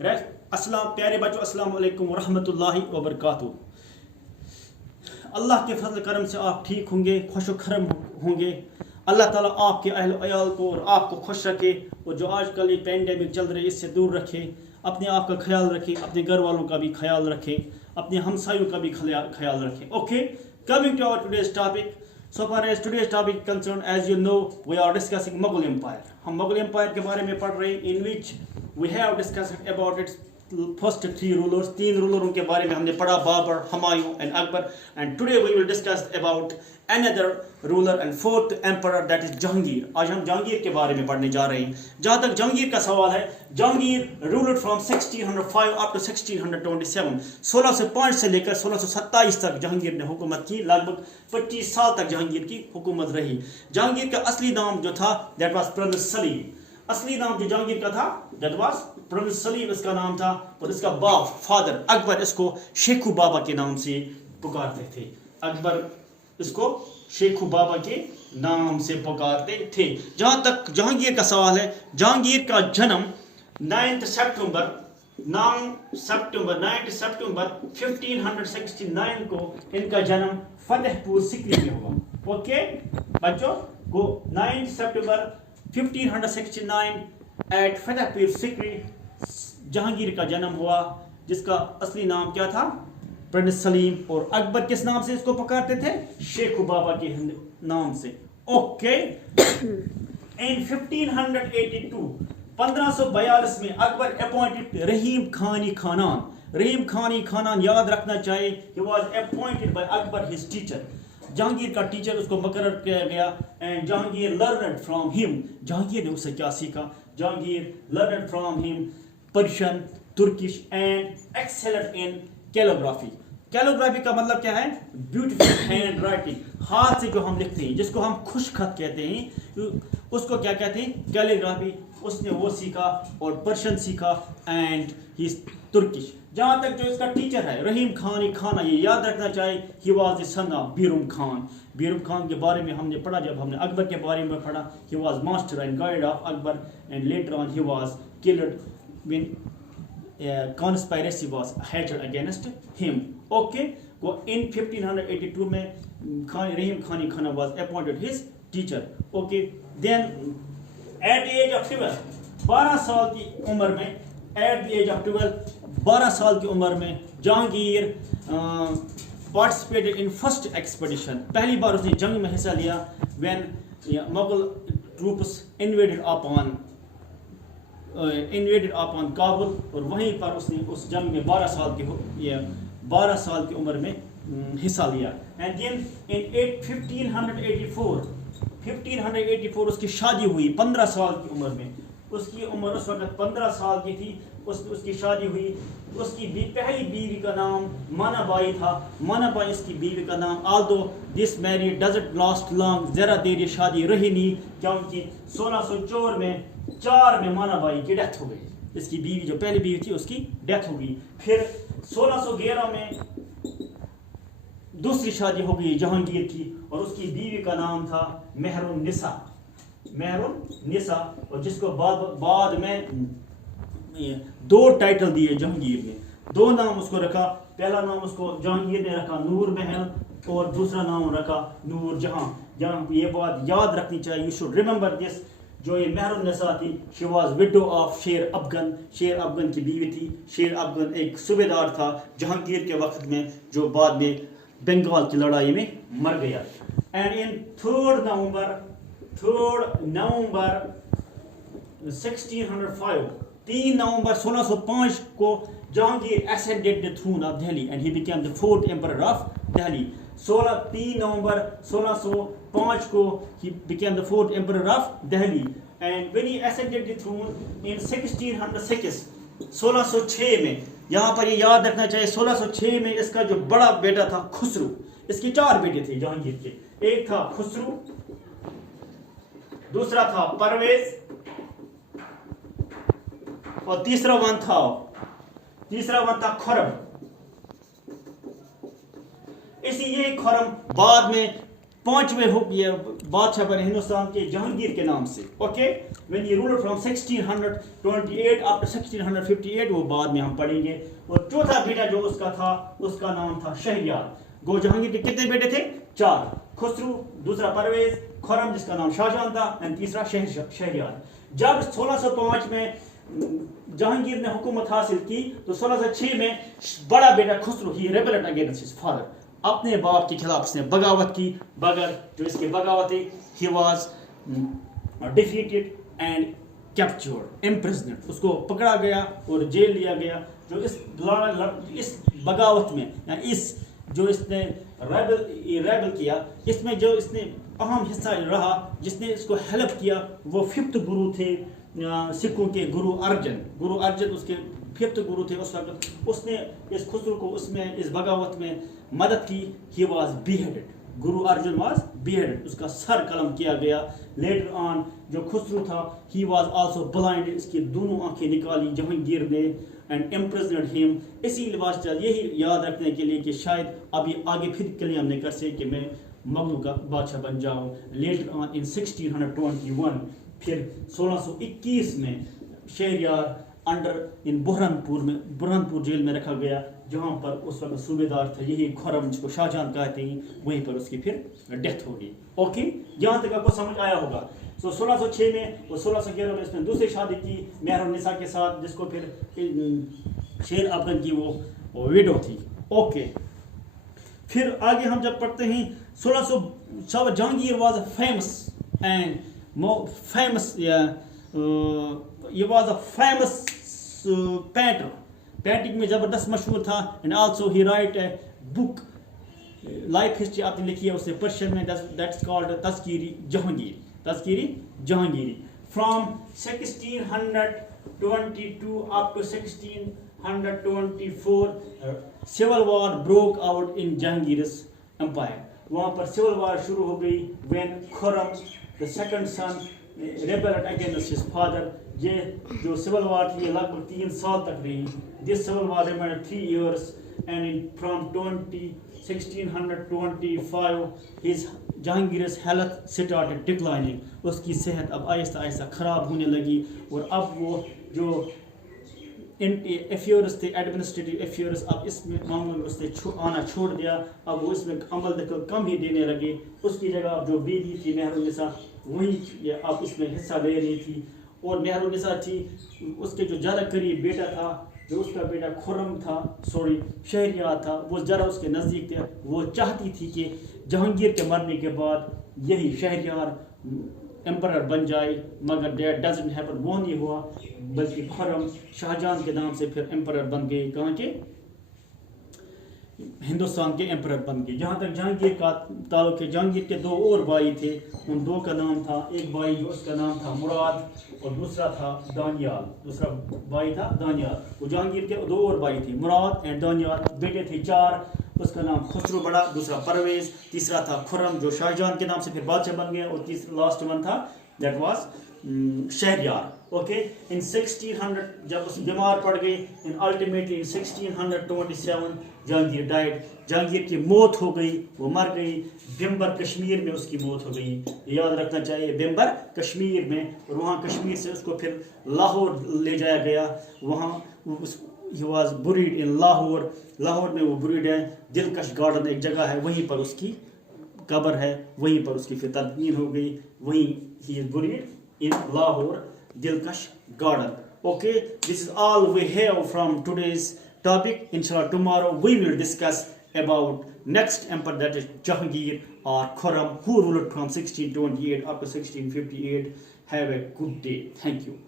अस्सलाम प्यारे बच्चों, अस्सलाम वालेकुम रहमतुल्लाहि व बरकातुहू। अल्लाह के फजल करम से आप ठीक होंगे, खुश खरम होंगे। अल्लाह ताला आपके अहल अयाल को और आपको खुश रखे, और जो आजकल ये पेंडेमिक चल रही है इससे दूर रखे। अपने आप का ख्याल रखें, अपने घर वालों का भी ख्याल रखें, अपने हमसायों का भी ख्याल रखें। Okay, coming to our today's topic. So far as today's topic concerned, as you know, we are discussing Mughal Empire. हम Mughal Empire के बारे में पढ़ रहे हैं, in which we have discussed about its first three rulers. तीन रूलरों के बारे में हमने पढ़ा, Babar, Humayun and Akbar. And today we will discuss about another ruler and fourth emperor, that is Jahangir. आज हम जहांगीर के बारे में पढ़ने जा रहे हैं। जहाँ तक जहांगीर का सवाल है, Jahangir ruler from 1605 up to 1627। 1605 से लेकर 1627 तक जहांगीर ने हुकूमत की। लगभग 25 साल तक जहांगीर की हुकूमत रही। जहांगीर का असली नाम जो था, दैट वाज प्रिंस सलीम। असली नाम जो जहांगीर का था, दैट वाज प्रिंस सलीम इसका नाम था। और इसका बाप, फादर अकबर, इसको शेखू बाबा के नाम से पुकारते थे। अकबर इसको शेखू बाबा के नाम से पुकारते थे। जहां तक जहांगीर का सवाल है, जहांगीर का जन्म 9 सितंबर 1569 को इनका जन्म फतेहपुर सिकरी में हुआ। ओके बच्चों, को 9 सितंबर 1569 एट फतेहपुर सिकरी जहांगीर का जन्म हुआ, जिसका असली नाम क्या था, प्रिंस सलीम। और अकबर किस नाम से इसको पुकारते थे, शेखू बाबा के नाम से। ओके, इन 1542 में अकबर अपॉइंटेड रहीम खानी खानान। रहीम खानी खानान याद रखना चाहिए, he was appointed by Akbar his teacher. Jahangir का टीचर उसको मुकर्रर किया गया। And Jahangir learned from him. Jahangir ने उससे क्या सीखा, Jahangir learned from him Persian, Turkish and excellent in calligraphy. Calligraphy का मतलब क्या है, ब्यूटीफुल हैंड राइटिंग, हाथ से जो हम लिखते हैं, जिसको हम खुश खत कहते हैं, उसको क्या कहते हैं, कैलीग्राफी। उसने वो सीखा और पर्शियन सीखा एंड ही तुर्किश। जहाँ तक जो इसका टीचर है रहीम खान खाना, ये याद रखना चाहिए, he was the son of Bairam Khan. Bairam Khan के बारे में हमने पढ़ा, जब हमने अकबर के बारे में पढ़ा, he was master and guide of Akbar and later on he was killed when conspiracy was hatched against him. Okay, so in 1582 में रहीम खानी खाना was appointed his teacher. Okay, then at the age of 12, 12 साल की उम्र में, at the age of 12, 12 साल की उम्र में Jahangir participated in first expedition. पहली बार उसने जंग में हिस्सा लिया when Mughal troops invaded upon Kabul. और वहीं पर उसने उस जंग में 12 साल की उम्र में हिस्सा लिया। एंड देन इन 1584 उसकी शादी हुई 15 साल की उम्र में। उसकी उम्र उस वक्त 15 साल की थी, उसकी शादी हुई। उसकी पहली बीवी का नाम मानाबाई था। मानाबाई इसकी बीवी का नाम। Aldous this marriage doesn't last long, ज़रा देर ये शादी रही नहीं, क्योंकि 1604 में मानाबाई की डेथ हो गई। इसकी बीवी, जो पहली बीवी थी, उसकी डेथ हो गई। फिर 1611 में दूसरी शादी हो गई जहांगीर की, और उसकी बीवी का नाम था मेहरुन निसा, और जिसको बाद में 2 टाइटल दिए जहांगीर ने। 2 नाम उसको रखा। पहला नाम उसको जहांगीर ने रखा नूर महल, और दूसरा नाम रखा नूर जहां। जहां ये बात याद रखनी चाहिए, यू शुड रिमेंबर दिस। जो ये मेहरुन निसा थी, शी वाज विडो ऑफ शेर अफगन। शेर अफगन की बीवी थी। शेर अफगन एक सूबेदार था जहांगीर के वक्त में, जो बाद में बंगाल की लड़ाई में मर गया। एंड इन 3 नवंबर 1605, 3 नवंबर 1605 को Jahangir ascended the throne of Delhi and he became the 4th emperor of Delhi. 3 नवंबर 1605 को he became the 4th emperor of Delhi. And when he ascended the throne in 1606, 1606 में, यहाँ पर ये याद रखना चाहिए, 1606 में इसका जो बड़ा बेटा था खुसरू। इसके 4 बेटे थे जहांगीर के। एक था खुसरू, दूसरा था परवेज, और तीसरा वन था खुरम। इसी ये खुरम बाद में पांचवें ये बादशाह बने हिंदुस्तान के जहांगीर के नाम से. Okay, when he ruled from 1628 up to 1658, वो बाद में हम पढ़ेंगे. और चौथा बेटा जो उसका था, उसका नाम था शहरयार. गो जहांगीर के कितने बेटे थे? 4. खुसरू, दूसरा परवेज, खुरम जिसका नाम शाहजहां था, एंड तीसरा शहरयार. जब 1605 में जहांगीर ने हुकूमत हासिल की तो 1606 में बड़ा बेटा खुसरू ही रेबेलेड अगेंस्ट हिज फादर, अपने बाप के खिलाफ इसने बगावत की. मगर जो इसकी बगावत थी, he was defeated and captured, imprisoned. उसको पकड़ा गया और जेल लिया गया. जो इस बगावत में या इस जो इसने रेबल किया, इसमें जो इसने अहम हिस्सा रहा, जिसने इसको हेल्प किया, वो 5th गुरु थे सिखों के, गुरु अर्जन उसके 5th गुरु थे उस वक्त. उसने इस खुसरू को उसमें इस बगावत में मदद की. He was beheaded, Guru Arjun was beheaded, उसका सर कलम किया गया. लेटर ऑन जो खुसरू था, ही वाज आल्सो ब्लाइंड, इसकी दोनों आंखें निकाली जहांगीर ने, एंड इम्प्रिजनड हिम. इसी लिबास यही याद रखने के लिए कि शायद अभी आगे फिर क्लेम नहीं कर सके कि मैं मगलू का बादशाह बन जाऊं. लेटर ऑन इन 1621 फिर 1621 में शहरयार अंडर इन बुरहानपुर जेल में रखा गया, जहाँ पर उस वक्त सूबेदार था यही खुरम, जिसको शाहजहां कहते हैं. वहीं पर उसकी फिर डेथ हो गई. ओके, यहाँ तक आपको समझ आया होगा. 1606 में और 1611 में इसने दूसरी शादी की मेहरुन्निसा के साथ, जिसको फिर शेर अफगन की वो विडो थी. ओके, फिर आगे हम जब पढ़ते हैं 1600 Jahangir was famous and famous he was a famous painter. Painting में ज़बरदस्त मशहूर था. And also he write a book, life history आपने लिखी है उससे पर्शियन में, that's called Tuzuk Jahangiri. From 1622 up to 1624 civil war broke out in Jahangir's empire. वहाँ पर सिविल वॉर शुरू हो गई. When Khurram the second son rebelled against his father. ये जो सिविल वार थी ये लगभग 3 साल तक रही. This civil war remained 3 years and from 1625 his Jahangir's health started declining. उसकी सेहत अब आहिस्ता आहिस्ता ख़राब होने लगी. और अब वो जो अफेयर्स थे, एडमिनिस्ट्रेटिव अफेयर्स, अब इसमें मामलों में उसने आना छोड़ दिया. अब वो इसमें अमल दखल कम ही देने लगे. उसकी जगह अब जो बीवी थी मेहरुन्निसा, वही अब इसमें हिस्सा ले रही थी. और मेहरुन्निसा थी, उसके जो ज़्यादा करीब बेटा था, जो उसका बेटा खुरम था, शहरयार था, वो ज़रा उसके नज़दीक थे. वो चाहती थी कि जहांगीर के मरने के बाद यही शहरयार एम्परर बन जाए, मगर दैट डजंट हैपन. वो नहीं हुआ, बल्कि खुरम शाहजहां के नाम से फिर एम्परर बन गए. कहाँ के? हिंदुस्तान के एम्परर बन गए. जहाँ तक जहांगीर का ताल्लुक है, जहांगीर के 2 और भाई थे. उन 2 का नाम था, एक भाई जो उसका नाम था मुराद और दूसरा था दानियाल. दूसरा भाई था दानियाल. वो जहांगीर के 2 और भाई थे, मुराद एंड दानियाल. बेटे थे 4. उसका नाम खुसरू बड़ा, दूसरा परवेज, तीसरा था खुरम जो शाहजहां के नाम से फिर बादशाह बन गया, और तीसरा लास्ट वन था दैट वाज शहरयार. ओके, इन 1600 जब उस बीमार पड़ गई, इन अल्टीमेटली इन 1627 जहांगीर डाइड. जहांगीर की मौत हो गई, वो मर गई. बिम्बर कश्मीर में उसकी मौत हो गई. याद रखना चाहिए, बिम्बर कश्मीर में. और वहाँ कश्मीर से उसको फिर लाहौर ले जाया गया. वहाँ he was buried in Lahore में वो buried है. दिलकश गार्डन एक जगह है, वहीं पर उसकी कब्र है, वहीं पर उसकी फिर तदफीन हो गई. वहीं he is buried in Lahore, Dilkash Garden. Okay, this is all we have from today's topic. Inshallah, tomorrow we will discuss about next emperor, that is Jahangir or Khurram, who ruled from 1628 up to 1658. Have a good day. Thank you.